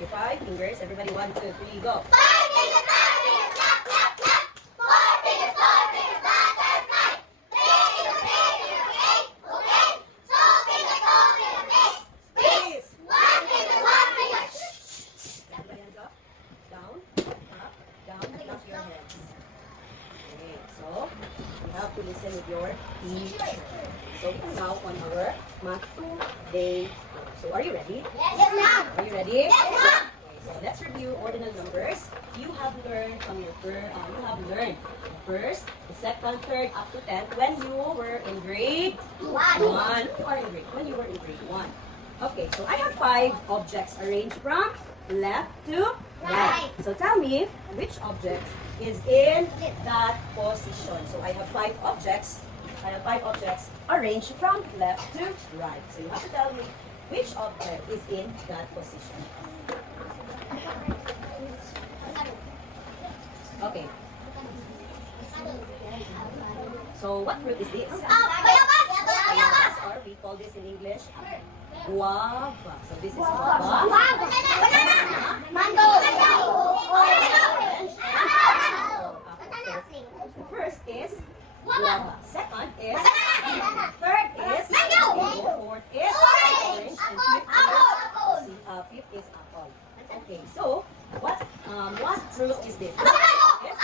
Okay, 5 fingers. Everybody, 1, 2, 3, go. 5 fingers, 5 fingers, clap, clap, clap. 4 fingers, 4 fingers, butterfly. 3 fingers, 3 fingers, 8, okay. 2 fingers, 2 fingers, 6. Please. 1 finger, 1 finger. Everybody, hands up. Down, up, down, clap your hands. Okay, so you have to listen with your teacher. So we are now on our math 2 day 2. So are you ready? Yes, ma'am. Are you ready? Yes, ma'am. Okay, so let's review ordinal numbers. You have learned from your the first, the second, third, up to 10 when you were in grade 1. When you were in grade 1. Okay, so I have 5 objects arranged from left to right. So tell me which object is in that position. So I have 5 objects. I have 5 objects arranged from left to right. So you have to tell me which object is in that position. Okay. So what fruit is this? Yes, or we call this in English guava. So this is guava. Mango. The first is guava. Second is Banana. third is Mango. fourth is orange, and fifth is apple. Okay, so what fruit is this? Yes?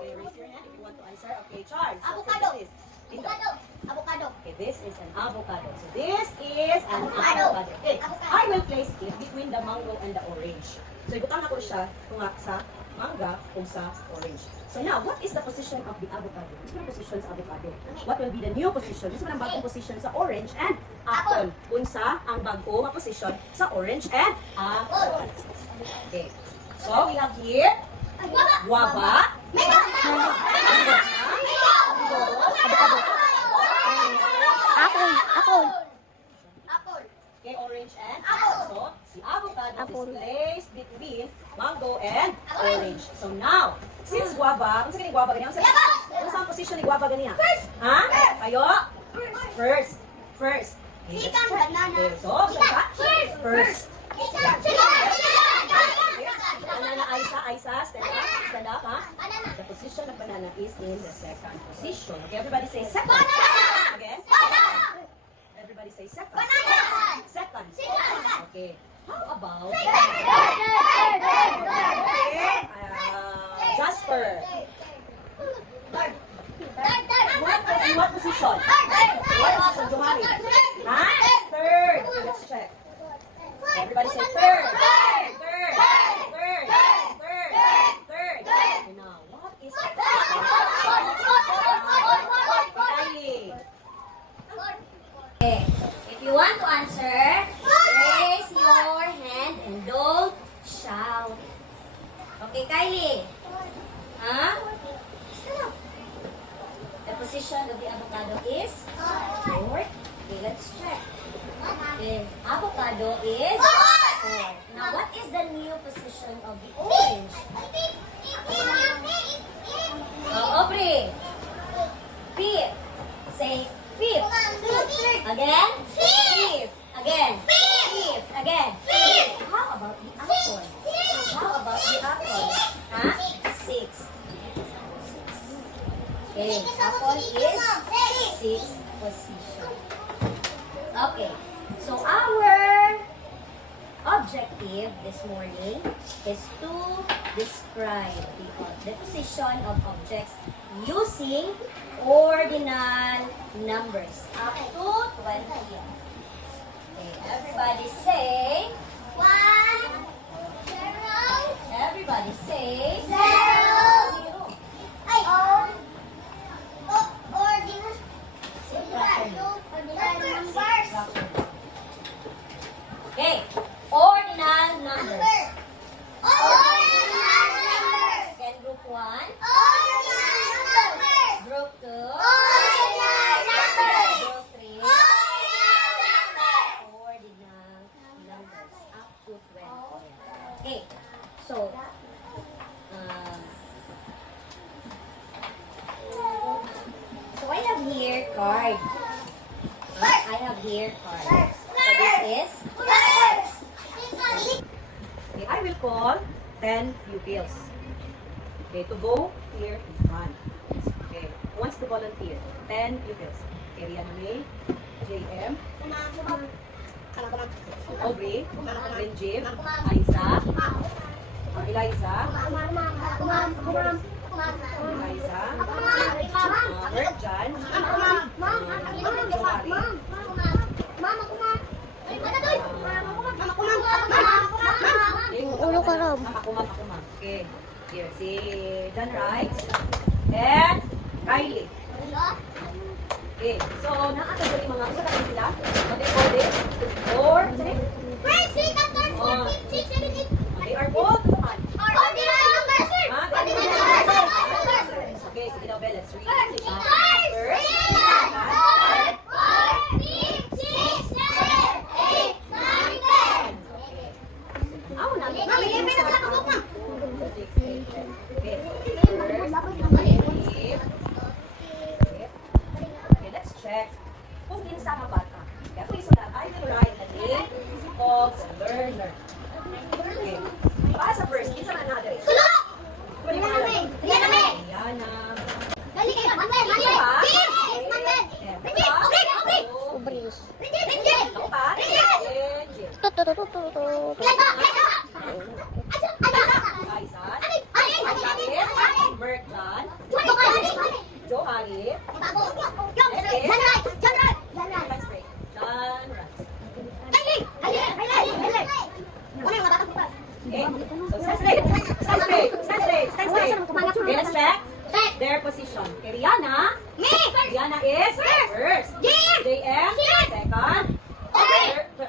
Okay, raise your hand if you want to answer. Okay, Charles. what fruit Avocado. is this? Tito. Avocado. Okay, this is an avocado. So this is an Avocado. avocado. Okay, I will place it between the mango and the orange. So ibutang ako siya tunga sa mangga o sa orange. So now, what is the position of the avocado? Ito ang position sa avocado. What will be the new position? Ito ang bagong position sa orange and apple. Unsa ang bago nga position sa orange and apple. Okay. So we have here guava, okay, orange and apple. So si avocado is placed between mango and orange. So now, since guava, kung sa kini guava ganyan, kung saan position ni guava ganyan? Ha? Kayo? First. Okay, let's check. Okay, so, first. Banana, Aisa, stand up, ha? The position of banana is in the second position. Okay, everybody say second. Again. Everybody say second. Second. Okay. How about Jasper? What position? What position, Johari? Ha? Third. Okay, let's check. Everybody say third. Third. Okay, now, what is the Kylie? Okay. If you want to answer, raise your hand and don't shout. Okay, Kylie? Huh? Stop. The position of the avocado is fourth. Okay, let's check. Okay, avocado is fourth. Now, what is the new position of the orange? Aubrey. Fifth. Say fifth. Again? Fifth. Again? Fifth. Again? How about the apple? How about the apple? Huh? Sixth. Okay, apple is sixth position. Okay, so our objective this morning is to describe the position of objects using ordinal numbers up to 20. Okay, everybody say, everybody say, zero. Okay, ordinal numbers. Then group 1, group 2, group 3, ordinal numbers up to 20. Okay, so I have here card. I have here card. So this is call 10 pupils. Okay, to go here in front. Okay, who wants to volunteer? 10 pupils. Okay, Rihanna May, JM, Aubrey, Benjim, Aiza, Eliza, Merjan, Ulo ko rin. Makumam. Okay, here, si John Wright, and Kylie. Okay, so nakakagaling mga isa ka sila. What they call this? 4, sorry? They are both naman. Okay, sige daw, Belle, let's read. Okay, let's check kung kinsa ka bata. Kaya kung isulat, I will write the name of the learner. Okay. Para sa first, kinsa na natin? Kunin mo na lang. Rihanna. Ako pa? Benjim. Aisan. Merjan. Johari. Let's break. John Rice. Okay, so stand straight. Okay, let's check their position. Okay, Rihanna is first. JM, second.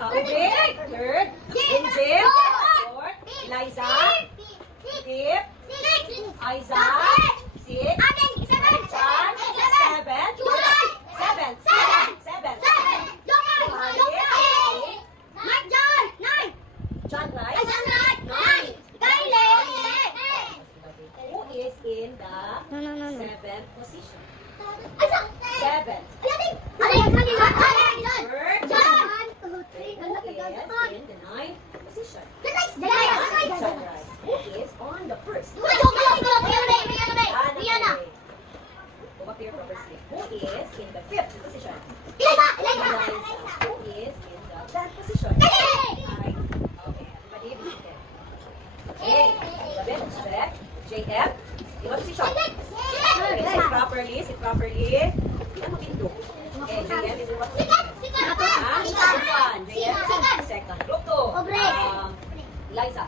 Aubrey, third. Benjim, fourth. Eliza, fifth. Aiza, sixth. John, seventh. John Rice, ninth. Who is in the seventh position? Seventh. Third. Who is in the ninth position? John Rice. Who is on the first? Go back to your proper seat. Who is in the fifth position? Eliza. Who is in the tenth position? Alright. Okay, everybody be seated. Okay, let's check. JF, in what position? Okay, sit properly. Hindi mo pinto. Okay, JF is in what position? Group 1. JF is second. Group 2. Eliza.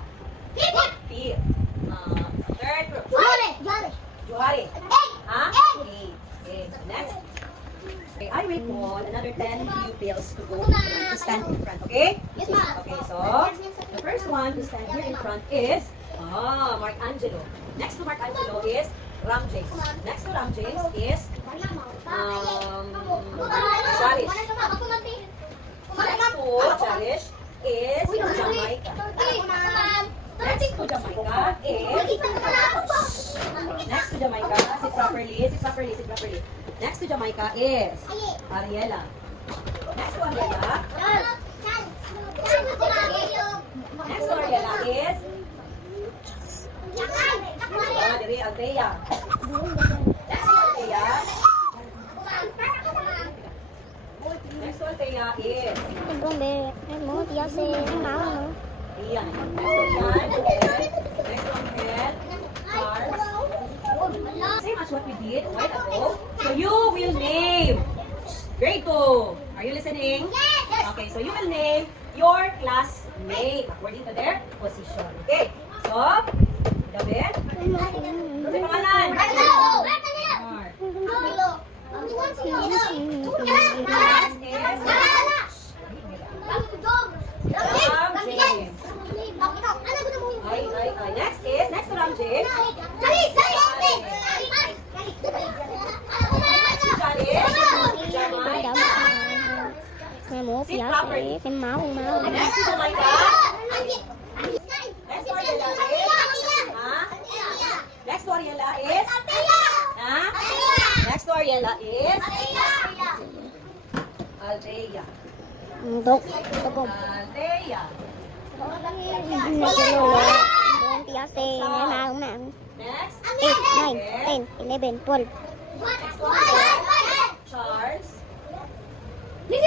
Fifth. Third group. Johari. Okay, so next. Okay, I will call another 10 pupils to go to stand in front, okay? Okay, so the first one to stand here in front is Mark Angelo. Next to Mark Angelo is Ram James. Next to Ram James is Charish. Next to Charish is Jamaica. Next to Jamaica is Next to Jamaica, sit properly. Next to Jamaica is Ariela. Next to Ariela is Althea. Next to Althea is Ian. Next to Angel, Charles. Same as what we did a while ago. So you will name grade 2. Are you listening? Yes. Okay, so you will name your classmate according to their position. Okay, so David, ano yung pangalan? Next to Ram James. Sit properly. Next to Jamaica. Next to Ariela is? Next to Ariela is? Althea. Althea. kasi mamang. Next. 8, 9, 10, 11, 12. Next one is Charles. And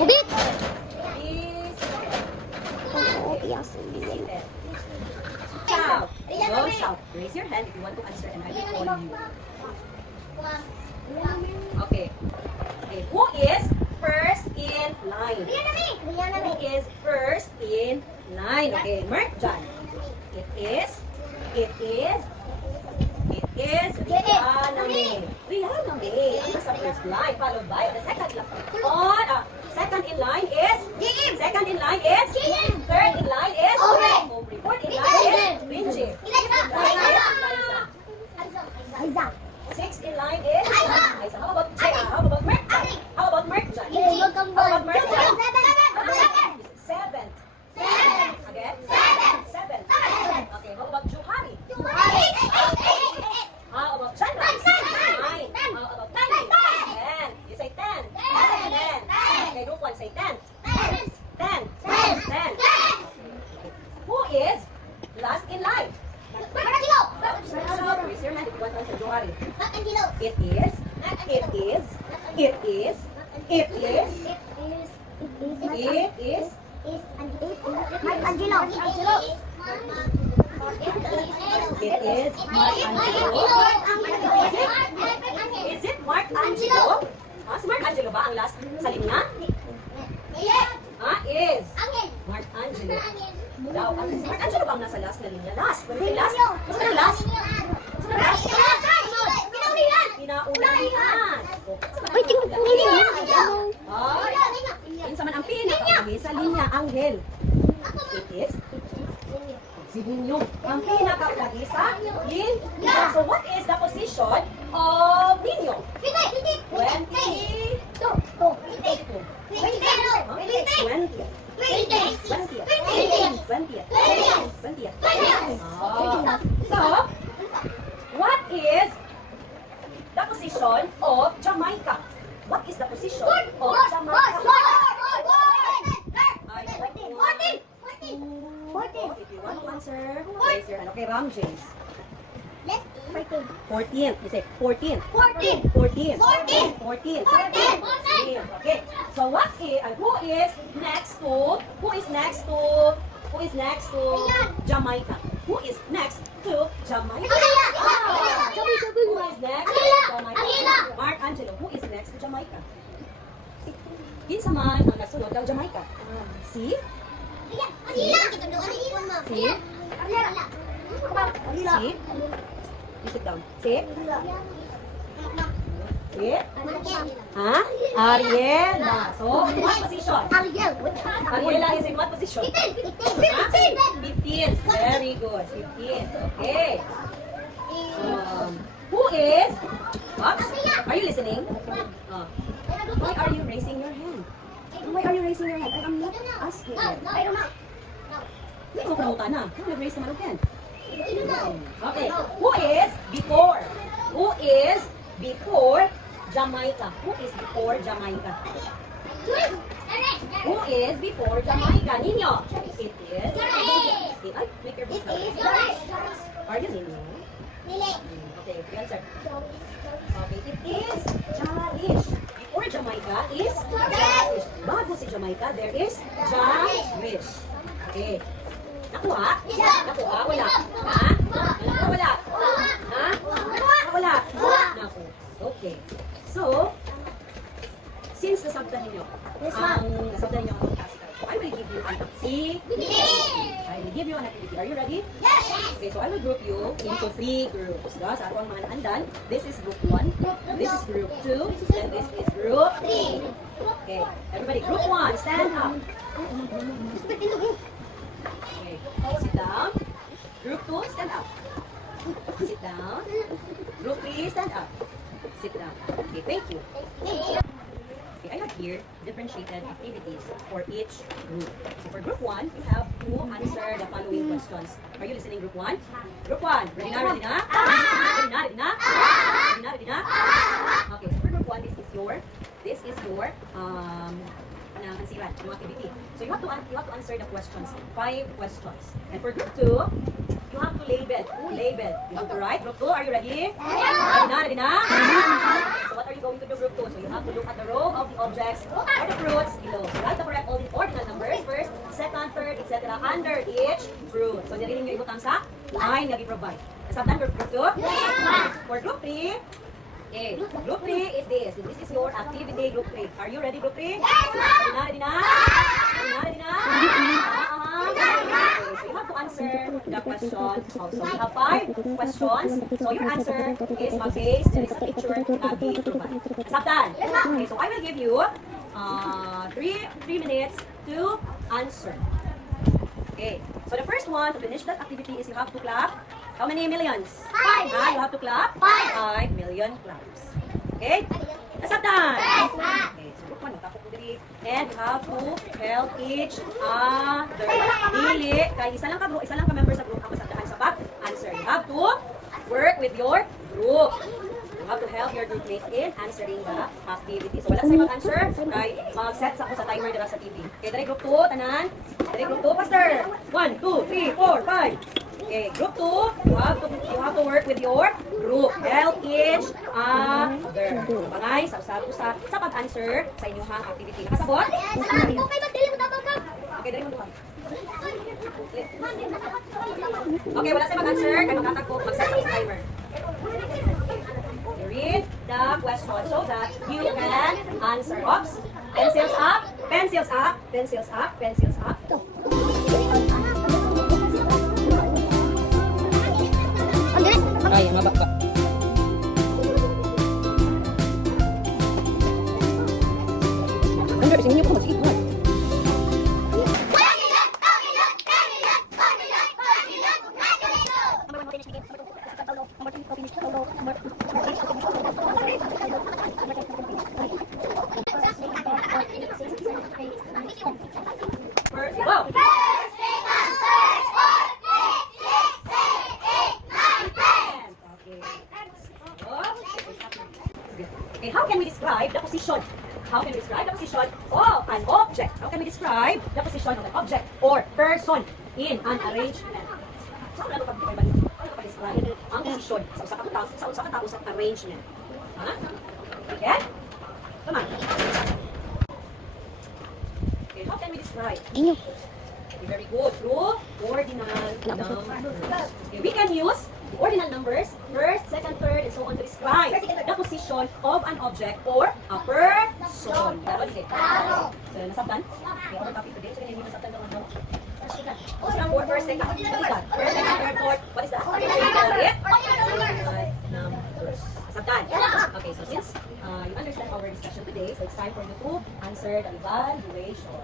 Ubit! is Yes. seated. Shout. Go shout. Raise your hand if you want to answer and I will call you. Okay. Okay. Who is first in line? Who is first in line? Okay. Mark John. It is Rihanna May. Rihanna May. Ang nasa first line, followed by the second line. Second in line is Second in line is Third in line is Aubrey. Fourth in line is Vinci. Liza. Sixth in line is Liza. How about Mark John? How about Mark John? Seventh. Again? Seventh. Okay, how about Johari? How about John? Nine. How about Tandy? 10. You say 10. 10. Okay, group 1 say 10. 10. Who is last in line? Raise your hand if you want to answer Johari. It is. It is Mark Angelo. Is it Mark Angelo? Si Mark Angelo ba ang last sa linya? Is Mark Angelo. Daw, si Mark Angelo ba ang nasa last na linya? Last. When we say last, what's the last? Pinaunahan. Uy, tingnan po ninyo. Insa man ang pinakauwi sa linya, Anghel. It is si Ninyo. Ang pinakaulagi sa linya. So what is the position of Ninyo? 20th. So, what is the position of Jamaica? What is the position of Jamaica? If you want to answer, raise your hand. Okay, Ram James. 14th. You say 14th. 14th. Okay. So what is who is next to Jamaica? Who is next to Jamaica? Who is next to Jamaica? Mark Angelo. Who is next to Jamaica? Kinsa man ang nasunod ng Jamaica? Si? You sit down. Si? Ariela. So, what position? Ariela is in what position? 15. Very good. 15. Okay. Who is? What? Are you listening? Why are you raising your hand? Why are you raising your hand? I am not asking. Hindi mo pramutan na. Nag-raise naman ang hand. Okay. Who is before? Jamaica? Who is before Jamaica? Who is before Jamaica? Ninyo? It is. Ay, make your voice louder. Are you Ninyo? Okay, you answer. Okay, it is Jalish. Before Jamaica is Jalish. Bago si Jamaica, there is Jalish. Okay. Nakuha? Nakuha? Wala? Ha? Wala? Ha? Wala? Naku. Okay. So, since nasabdan ninyo, nasabdan ninyo ang classical, so I will give you an activity. Are you ready? Okay, so I will group you into 3 groups. Sa ako ang mga naandan, this is group 1, this is group 2, and this is group 3. Okay, everybody, group 1, stand up. Okay, sit down. Group 2, stand up. Sit down. Group 3, stand up. Sit down. Okay, thank you. Okay, I have here differentiated activities for each group. So for group 1, you have to answer the following questions. Are you listening, group 1? Group 1, ready na? Ready na? Okay, so for group 1, this is your ng ansiran, yung activity. So you have to answer the questions, 5 questions. And for group 2, you have to label. You have to write. Group 2, are you ready? Ready na? So what are you going to do, group 2? So you have to look at the row of the objects or the fruits below. So write the correct all the ordinal numbers, first, second, third, etc. under each fruit. So dili ninyo ibutang sa line nga gi-provide. Sabdan group 2? For group 3, okay, group 3 is this. This is your activity, group 3. Are you ready, group 3? Ready na? Okay, so you have to answer the question also. We have 5 questions. So your answer is mag-based. There is a picture na gi-provide. Sabdan. Okay, so I will give you 3 minutes to answer. Okay, so the first one to finish that activity is you have to clap. How many millions? 5. You have to clap 5 million claps. Okay? Nasabtan! Okay, so group 1, magkapok ko diri. And you have to help each other. Dili, kay isa lang ka member sa group ang masabdahan sa back answer. You have to work with your group. You have to help your group mates in answering the activity. So wala sa'yo mag-answer, kay mag-set sa ako sa timer dira sa TV. Okay, dari group 2, tanan. Dari group 2, faster. 1, 2, 3, 4, 5. Okay, group 2, you have to work with your group. Help each other. Bangay, sa pag-answer sa inyong activity. Nakasabot? Okay, dali mo duha. Okay, wala sa'yo mag-answer, kaya magkatagpo, mag-set sa timer. Read the question so that you can answer. Oops. Pencils up, pencils up, pencils up, pencils up. Ay, mababa. Under, sige niyo po, sige po. Wow! Okay, how can we describe the position? How can we describe the position of an object? How can we describe the position of an object or person in an arrangement? So, ano pa describe ang posisyon sa usa ka tao sa arrangement? Ha? Okay? Come on. Okay, how can we describe? Okay, very good. Through ordinal numbers. Okay, we can use ordinal numbers, first, second, third, and so on to describe the position of an object or a person. Klaro, hindi? So, nasabtan? Okay, our topic today. So, hindi nasabtan daw ano? What's the word first, second? What is that? First, second, third, fourth. What is that? Ordinal numbers. Nasabtan? Okay, so since you understand our discussion today, so it's time for you to answer the evaluation.